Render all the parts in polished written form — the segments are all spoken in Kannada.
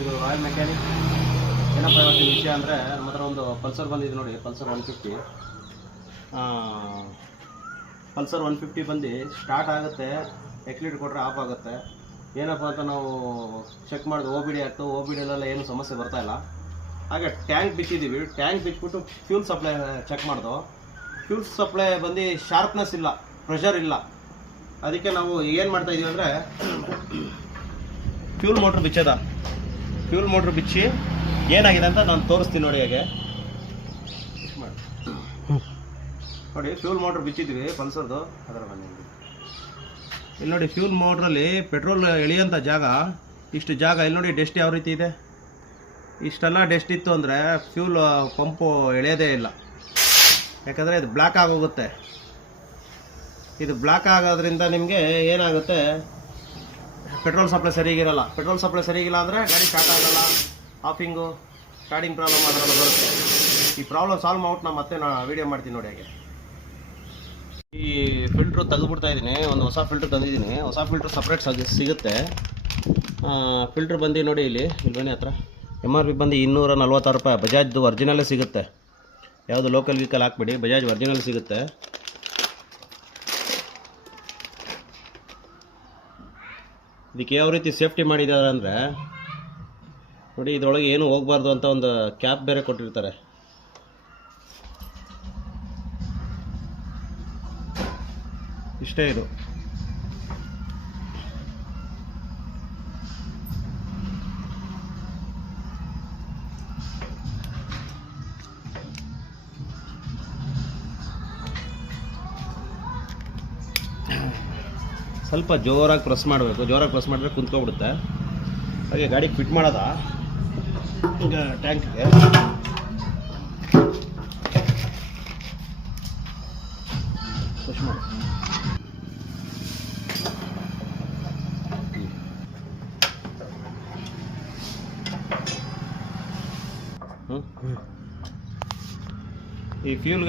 ಇದು ರಾಯಲ್ ಮೆಕ್ಯಾನಿಕ್. ಏನಪ್ಪ ಇವತ್ತಿನ ವಿಷಯ ಅಂದರೆ ನಮ್ಮ ಹತ್ರ ಒಂದು ಪಲ್ಸರ್ ಬಂದಿದೆ ನೋಡಿ, ಪಲ್ಸರ್ 150. ಪಲ್ಸರ್ 150 ಬಂದು ಸ್ಟಾರ್ಟ್ ಆಗುತ್ತೆ, ಎಕ್ಲಿಟ್ ಕೊಟ್ಟರೆ ಆಫ್ ಆಗುತ್ತೆ. ಏನಪ್ಪ ಅಂತ ನಾವು ಚೆಕ್ ಮಾಡಿದ್ವಿ, ಓ ಬಿ ಡಿ ಆಗ್ತು, ಓ ಬಿ ಡಿಲೆಲ್ಲ ಏನು ಸಮಸ್ಯೆ ಬರ್ತಾಯಿಲ್ಲ. ಹಾಗೆ ಟ್ಯಾಂಕ್ ಬಿಚ್ಚಿದ್ದೀವಿ, ಟ್ಯಾಂಕ್ ಬಿಚ್ಚಿಬಿಟ್ಟು ಫ್ಯೂಲ್ ಸಪ್ಲೈ ಚೆಕ್ ಮಾಡಿದ್ವು. ಫ್ಯೂಲ್ ಸಪ್ಲೈ ಬಂದು ಶಾರ್ಪ್ನೆಸ್ ಇಲ್ಲ, ಪ್ರೆಷರ್ ಇಲ್ಲ. ಅದಕ್ಕೆ ನಾವು ಏನು ಮಾಡ್ತಾಯಿದ್ದೀವಿ ಅಂದರೆ ಫ್ಯೂಲ್ ಮೋಟ್ರ್ ಬಿಚ್ಚದ, ಫ್ಯೂಲ್ ಮೋಟ್ರ್ ಬಿಚ್ಚಿ ಏನಾಗಿದೆ ಅಂತ ನಾನು ತೋರಿಸ್ತೀನಿ ನೋಡಿ. ಹೇಗೆ ನೋಡಿ, ಫ್ಯೂಲ್ ಮೋಟ್ರ್ ಬಿಚ್ಚಿದ್ವಿ ಪಲ್ಸರ್ದು, ಅದರ ಬಂದಿದ್ವಿ. ಇಲ್ಲಿ ನೋಡಿ, ಫ್ಯೂಲ್ ಮೋಟ್ರಲ್ಲಿ ಪೆಟ್ರೋಲ್ ಎಳೆಯೋಂಥ ಜಾಗ, ಇಷ್ಟು ಜಾಗ ಇಲ್ಲಿ ನೋಡಿ, ಡೆಸ್ಟ್ ಯಾವ ರೀತಿ ಇದೆ. ಇಷ್ಟೆಲ್ಲ ಡೆಸ್ಟ್ ಇತ್ತು ಅಂದರೆ ಫ್ಯೂಲ್ ಪಂಪು ಎಳೆಯೋದೇ ಇಲ್ಲ, ಯಾಕಂದರೆ ಇದು ಬ್ಲ್ಯಾಕ್ ಆಗೋಗುತ್ತೆ. ಇದು ಬ್ಲ್ಯಾಕ್ ಆಗೋದ್ರಿಂದ ನಿಮಗೆ ಏನಾಗುತ್ತೆ, ಪೆಟ್ರೋಲ್ ಸಪ್ಲೈ ಸರಿಗಿರಲ್ಲ. ಪೆಟ್ರೋಲ್ ಸಪ್ಲೈ ಸರಿಗಿಲ್ಲ ಅಂದರೆ ಗಾಡಿ ಸ್ಟಾರ್ಟ್ ಆಗಲ್ಲ, ಆಫಿಂಗು, ಸ್ಟಾರ್ಟಿಂಗ್ ಪ್ರಾಬ್ಲಮ್ ಅದರಲ್ಲಿ ಬರುತ್ತೆ. ಈ ಪ್ರಾಬ್ಲಮ್ ಸಾಲ್ವ್ ಮಾಡ್ಬಿಟ್ಟು ನಾನು ಮತ್ತೆ ವೀಡಿಯೋ ಮಾಡ್ತೀನಿ ನೋಡಿ. ಹಾಗೆ ಈ ಫಿಲ್ಟ್ರು ತೆಗೆದುಬಿಡ್ತಾ ಇದ್ದೀನಿ, ಒಂದು ಹೊಸ ಫಿಲ್ಟ್ರ್ ತಂದಿದ್ದೀನಿ. ಹೊಸ ಫಿಲ್ಟ್ರ್ ಸಪ್ರೇಟ್ ಸಿಗುತ್ತೆ. ಫಿಲ್ಟ್ರ್ ಬಂದು ನೋಡಿ, ಇಲ್ಲಿ ಬನ್ನಿ ಹತ್ರ. MRP ಬಂದು 246 ರೂಪಾಯಿ. ಬಜಾಜ್ದು ಒರಿಜಿನಲ್ಲೇ ಸಿಗುತ್ತೆ, ಯಾವುದು ಲೋಕಲ್ ವೆಹಿಕಲ್ ಹಾಕ್ಬಿಡಿ, ಬಜಾಜ್ ಒರಿಜಿನಲ್ ಸಿಗುತ್ತೆ. ಇದಕ್ಕೆ ಯಾವ ರೀತಿ ಸೇಫ್ಟಿ ಮಾಡಿದ್ದಾರೆ ಅಂದರೆ ನೋಡಿ, ಇದರೊಳಗೆ ಏನು ಹೋಗಬಾರ್ದು ಅಂತ ಒಂದು ಕ್ಯಾಪ್ ಬೇರೆ ಕೊಟ್ಟಿರ್ತಾರೆ. ಇಷ್ಟೇ ಇದು. ಸ್ವಲ್ಪ ಜೋರಾಗಿ ಪ್ರೆಸ್ ಮಾಡಬೇಕು, ಜೋರಾಗಿ ಪ್ರೆಸ್ ಮಾಡಿದ್ರೆ ಕುಂತ್ಕೊಬಿಡುತ್ತೆ. ಹಾಗೆ ಗಾಡಿಗೆ ಫಿಟ್ ಮಾಡೋದ ಈಗ ಟ್ಯಾಂಕ್ಗೆ. ಪುಷ್ ಮಾಡಿ. ಈ ಫ್ಯೂಲ್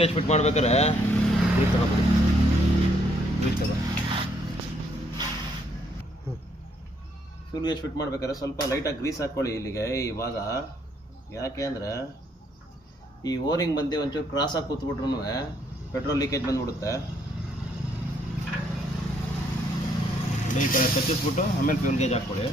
ಗೇಜ್ ಫಿಟ್ ಮಾಡ್ಬೇಕಾದ್ರೆ ಈ ಥರ ಫ್ಯೂಲ್ ಗೇಜ್ ಫಿಟ್ ಮಾಡ್ಬೇಕಾದ್ರೆ ಸ್ವಲ್ಪ ಲೈಟಾಗಿ ಗ್ರೀಸ್ ಹಾಕ್ಕೊಳ್ಳಿ ಇಲ್ಲಿಗೆ ಇವಾಗ. ಯಾಕೆ ಅಂದರೆ ಈ ಓರಿಂಗ್ ಬಂದು ಒಂಚೂರು ಕ್ರಾಸಾಗಿ ಕೂತ್ಬಿಟ್ರು ಪೆಟ್ರೋಲ್ ಲೀಕೇಜ್ ಬಂದುಬಿಡುತ್ತೆ. ಈ ಥರ ಕಚ್ಚಿಸ್ಬಿಟ್ಟು ಆಮೇಲೆ ಫ್ಯೂಲ್ ಗೇಜ್ ಹಾಕ್ಕೊಳ್ಳಿ.